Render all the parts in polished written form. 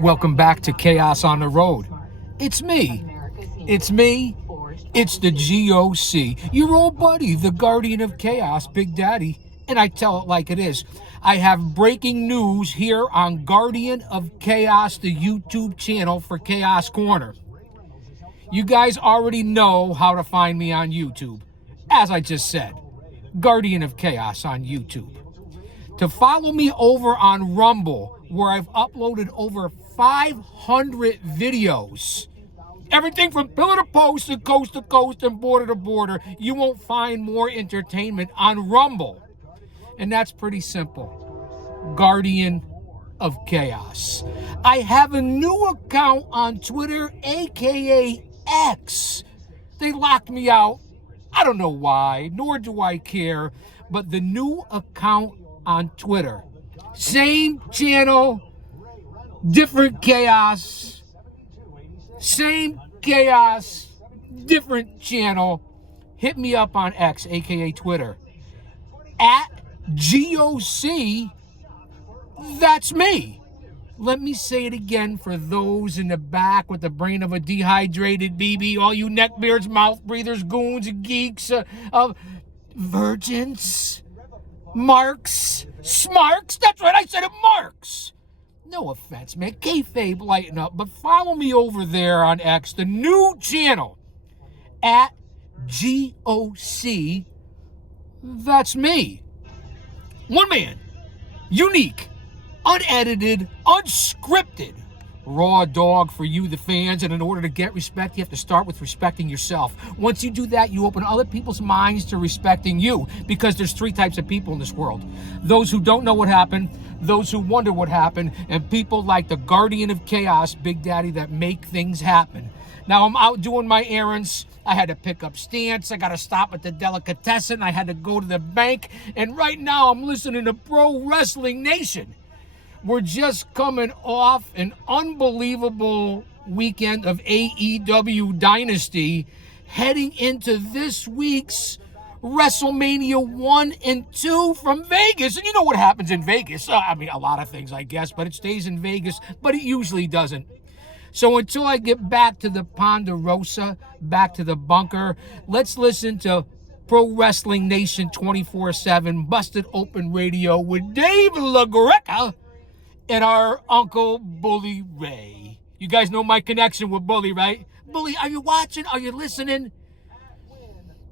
Welcome back to Chaos on the Road. It's me. It's me. It's the G.O.C. Your old buddy, the Guardian of Chaos, Big Daddy. And I tell it like it is. I have breaking news here on Guardian of Chaos, the YouTube channel for Chaos Corner. You guys already know how to find me on YouTube. As I just said, Guardian of Chaos on YouTube. To follow me over on Rumble, where I've uploaded over 500 videos. Everything from pillar to post and coast to coast and border to border. You won't find more entertainment on Rumble. And that's pretty simple. Guardian of Chaos. I have a new account on Twitter, aka X. They locked me out. I don't know why, nor do I care. But the new account on Twitter. Same channel, different chaos. Same chaos, different channel. Hit me up on X, aka Twitter. At G.O.C. That's me. Let me say it again for those in the back with the brain of a dehydrated BB, all you neckbeards, mouth breathers, goons, and geeks, virgins, marks, smarks. That's right, I said it, marks. No offense, man. Kayfabe, lighten up. But follow me over there on X, the new channel, at G.O.C. That's me. One man, unique, unedited, unscripted, raw dog for you, the fans. And in order to get respect, you have to start with respecting yourself. Once you do that, you open other people's minds to respecting you, because there's three types of people in this world. Those who don't know what happened, those who wonder what happened, and people like the Guardian of Chaos, Big Daddy, that make things happen. Now, I'm out doing my errands. I had to pick up stamps. I got to stop at the delicatessen. I had to go to the bank. And right now, I'm listening to Pro Wrestling Nation. We're just coming off an unbelievable weekend of AEW Dynasty, heading into this week's WrestleMania 1 and 2 from Vegas. And you know what happens in Vegas. I mean, a lot of things, I guess, but it stays in Vegas, but it usually doesn't. So until I get back to the Ponderosa, back to the bunker, let's listen to Pro Wrestling Nation 24/7, Busted Open Radio with Dave LaGreca and our Uncle Bully Ray. You guys know my connection with Bully, right? Bully, are you watching? Are you listening?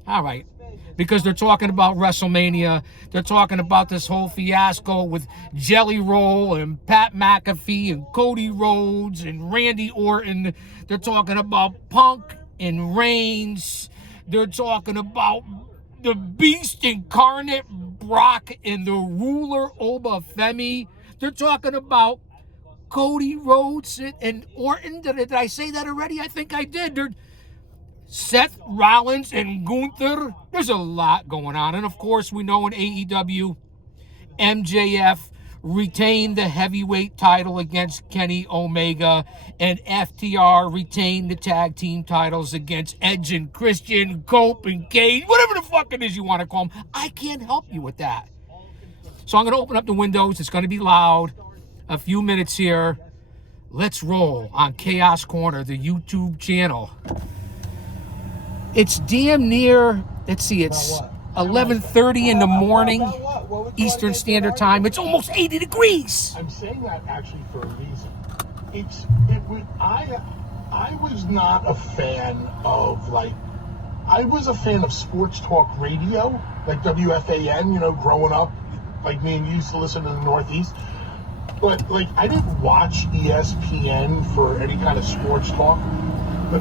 All right. Because they're talking about WrestleMania. They're talking about this whole fiasco with Jelly Roll and Pat McAfee and Cody Rhodes and Randy Orton. They're talking about Punk and Reigns. They're talking about the Beast Incarnate, Brock, and the Ruler, Obafemi. They're talking about Cody Rhodes and Orton. Did I say that already? I think I did. Seth Rollins and Gunther. There's a lot going on. And of course, we know in AEW, MJF retained the heavyweight title against Kenny Omega, and FTR retained the tag team titles against Edge and Christian, Cope and Cage, whatever the fuck it is you want to call them. I can't help you with that. So I'm going to open up the windows. It's going to be loud. A few minutes here. Let's roll on Chaos Corner, the YouTube channel. It's damn near, let's see, it's 11:30 in the morning, Eastern Standard Time. It's almost 80 degrees. I'm saying that actually for a reason. I was not a fan of, I was a fan of sports talk radio, like WFAN, growing up, like me and you used to listen to the Northeast. But, I didn't watch ESPN for any kind of sports talk.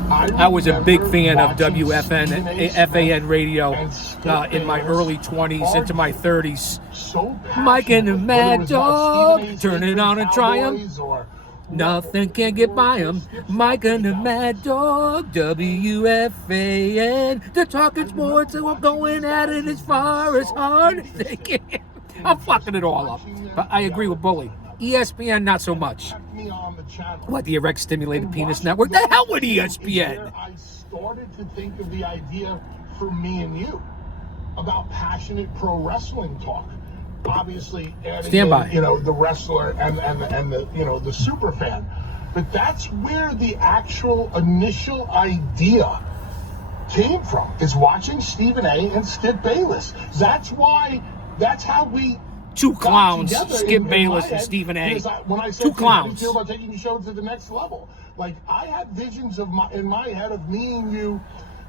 I was a big fan of WFAN radio in my early 20s into my 30s. Mike and the Mad Dog, turn it on and try 'em. Nothing can get by 'em. Mike and the Mad Dog, WFAN. They're talking sports and we're going at it as far as hard as they can. I'm fucking it all up. But I agree with Bully. ESPN, not so much. What, the Erect Stimulated Penis Network? The hell with ESPN? I started to think of the idea for me and you about passionate pro wrestling talk. obviously adding Stand by. in, the wrestler and the the super fan. But that's where the actual initial idea came from, is watching Stephen A. and Skip Bayless. That's how we Two got clowns, together Skip in Bayless my and head, Stephen A. because when I said Two to him, how do you clowns. feel about taking the show to the next level? Like, I had visions in my head of me and you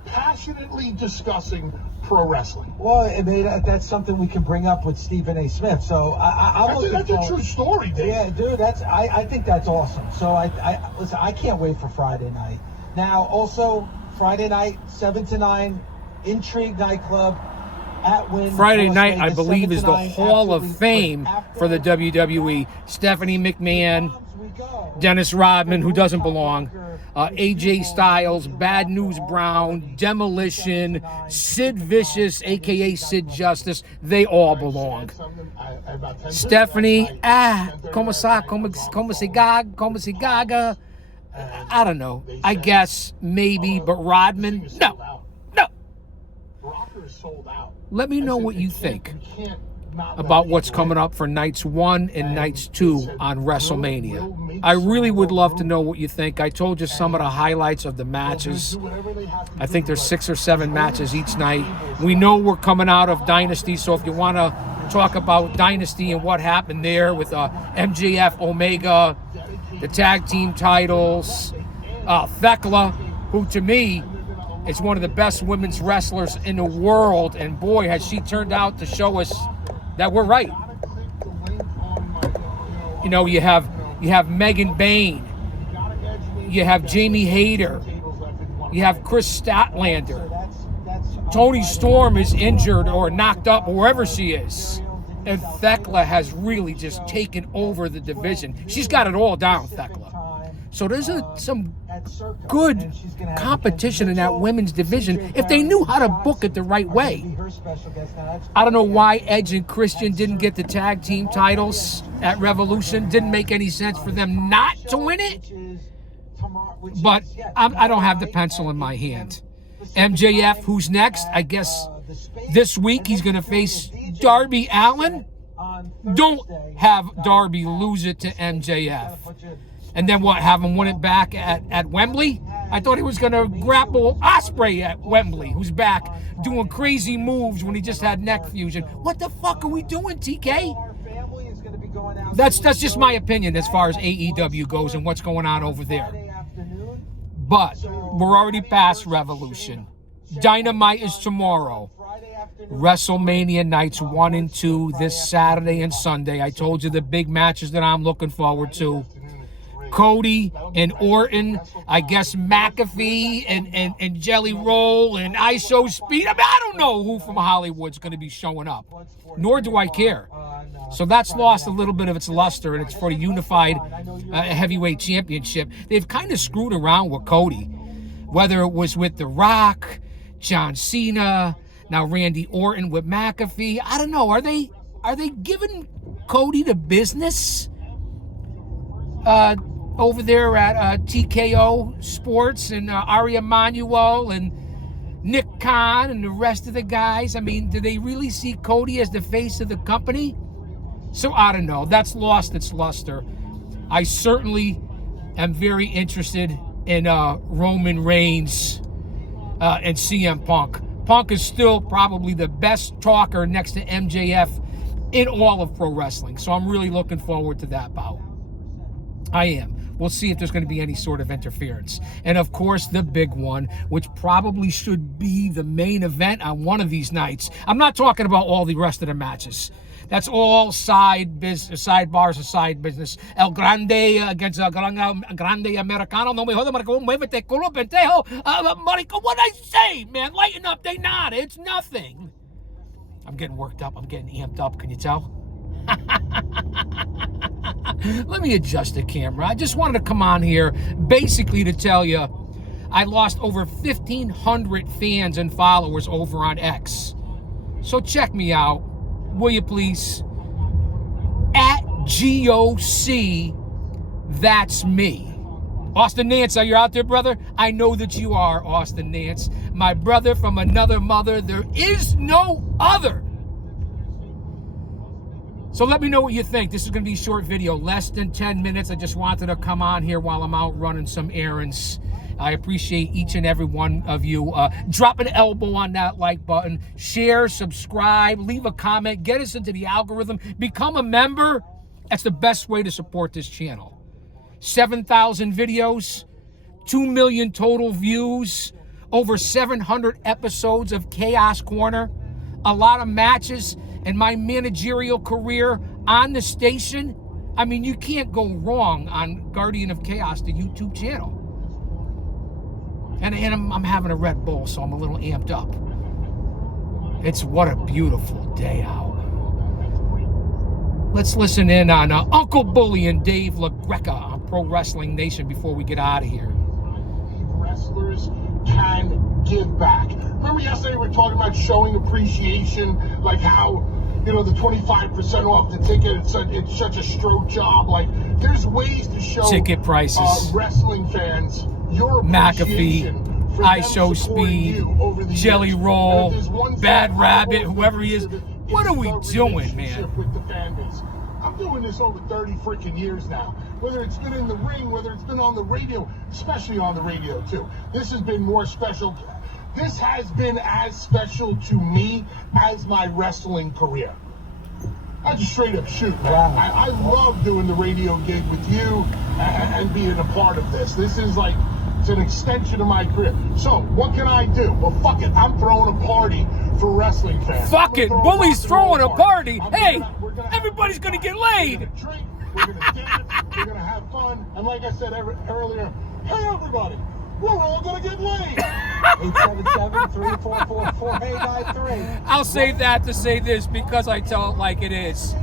passionately discussing pro wrestling. Well, and that's something we can bring up with Stephen A. Smith. So That's a true story, Dave. Yeah, dude, I think that's awesome. So listen, I can't wait for Friday night. Now, also Friday night, 7 to 9, Intrigue nightclub at Wynn. Friday Las night, I Vegas, believe, 7 is to the 9, Hall of absolutely Fame free. After for the WWE. Stephanie McMahon, we go. Dennis Rodman, who doesn't belong, AJ Styles, Bad News Brown, Demolition, Sid Vicious, a.k.a. Sid Justice, they all belong. Stephanie, como se gaga. I don't know. I guess, maybe, but Rodman, no. Rocker is sold out. Let me know what you think about what's coming up for nights 1 and nights 2 on WrestleMania. I really would love to know what you think. I told you some of the highlights of the matches. I think there's 6 or 7 matches each night. We know we're coming out of Dynasty, so if you want to talk about Dynasty and what happened there with MJF, Omega, the tag team titles, Thekla, who to me is one of the best women's wrestlers in the world, and boy, has she turned out to show us that we're right. You have Megan Bain, you have Jamie Hayter, you have Chris Statlander. Toni Storm is injured or knocked up wherever she is, and Thekla has really just taken over the division. She's got it all down, Thekla. So there's some good competition in that women's division if they knew how to book it the right way. I don't know why Edge and Christian didn't get the tag team titles at Revolution. Didn't make any sense for them not to win it. But I don't have the pencil in my hand. MJF, who's next? I guess this week he's going to face Darby Allin. Don't have Darby lose it to MJF. And then what, have him win it back at Wembley? I thought he was going to grapple Ospreay at Wembley, who's back doing crazy moves when he just had neck fusion. What the fuck are we doing, TK? That's just my opinion as far as AEW goes and what's going on over there. But we're already past Revolution. Dynamite is tomorrow. WrestleMania nights 1 and 2 this Saturday and Sunday. I told you the big matches that I'm looking forward to. Cody and Orton, I guess McAfee and Jelly Roll and ISO Speed. I don't know who from Hollywood's going to be showing up, nor do I care. So that's lost a little bit of its luster, and it's for the unified heavyweight championship. They've kind of screwed around with Cody, whether it was with The Rock, John Cena, now Randy Orton with McAfee. I don't know. Are they giving Cody the business over there at TKO Sports and Ari Emanuel and Nick Khan and the rest of the guys? I mean, do they really see Cody as the face of the company? So I don't know. That's lost its luster. I certainly am very interested in Roman Reigns and CM Punk. Punk is still probably the best talker next to MJF in all of pro wrestling. So I'm really looking forward to that bout. I am. We'll see if there's going to be any sort of interference. And of course, the big one, which probably should be the main event on one of these nights. I'm not talking about all the rest of the matches. That's all sidebars of side business. El Grande against El Grande Americano. No me jodas, Marco. Muévete, culo, pendejo. Marico, what'd I say, man? Lighten up, they not. It's nothing. I'm getting worked up. I'm getting amped up. Can you tell? Let me adjust the camera. I just wanted to come on here basically to tell you I lost over 1,500 fans and followers over on X. So check me out, will you please? At G.O.C. That's me. Austin Nance, are you out there, brother? I know that you are, Austin Nance. My brother from another mother. There is no other. So let me know what you think. This is going to be a short video, less than 10 minutes. I just wanted to come on here while I'm out running some errands. I appreciate each and every one of you. Drop an elbow on that like button. Share, subscribe, leave a comment. Get us into the algorithm. Become a member. That's the best way to support this channel. 7,000 videos, 2 million total views, over 700 episodes of Chaos Corner, a lot of matches, and my managerial career on the station. I mean, you can't go wrong on Guardian of Chaos, the YouTube channel. And I'm having a Red Bull, so I'm a little amped up. It's what a beautiful day out. Let's listen in on Uncle Bully and Dave LaGreca on Pro Wrestling Nation before we get out of here. Wrestlers can give back. Remember yesterday we were talking about showing appreciation, like how, you know, the 25% off the ticket, it's such a stroke job. Like, there's ways to show ticket prices, wrestling fans your appreciation. McAfee, I Show Speed, Jelly Roll, Bad Rabbit, whoever he is. What are we doing, man? With the fan base. I'm doing this over 30 freaking years now. Whether it's been in the ring, whether it's been on the radio, especially on the radio too. This has been more special. This has been as special to me as my wrestling career. I just straight up shoot, man. Wow. I love doing the radio gig with you and being a part of this. This is like, it's an extension of my career. So, what can I do? Well, fuck it. I'm throwing a party for wrestling fans. Fuck it. Bully's throwing a party. Hey, everybody's going to get laid. We're going to drink. We're going to dance. We're going to have fun. And like I said earlier, hey, everybody, we're all going to get laid. 877-344-4893. I'll say that to say this because I tell it like it is.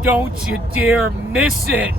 Don't you dare miss it.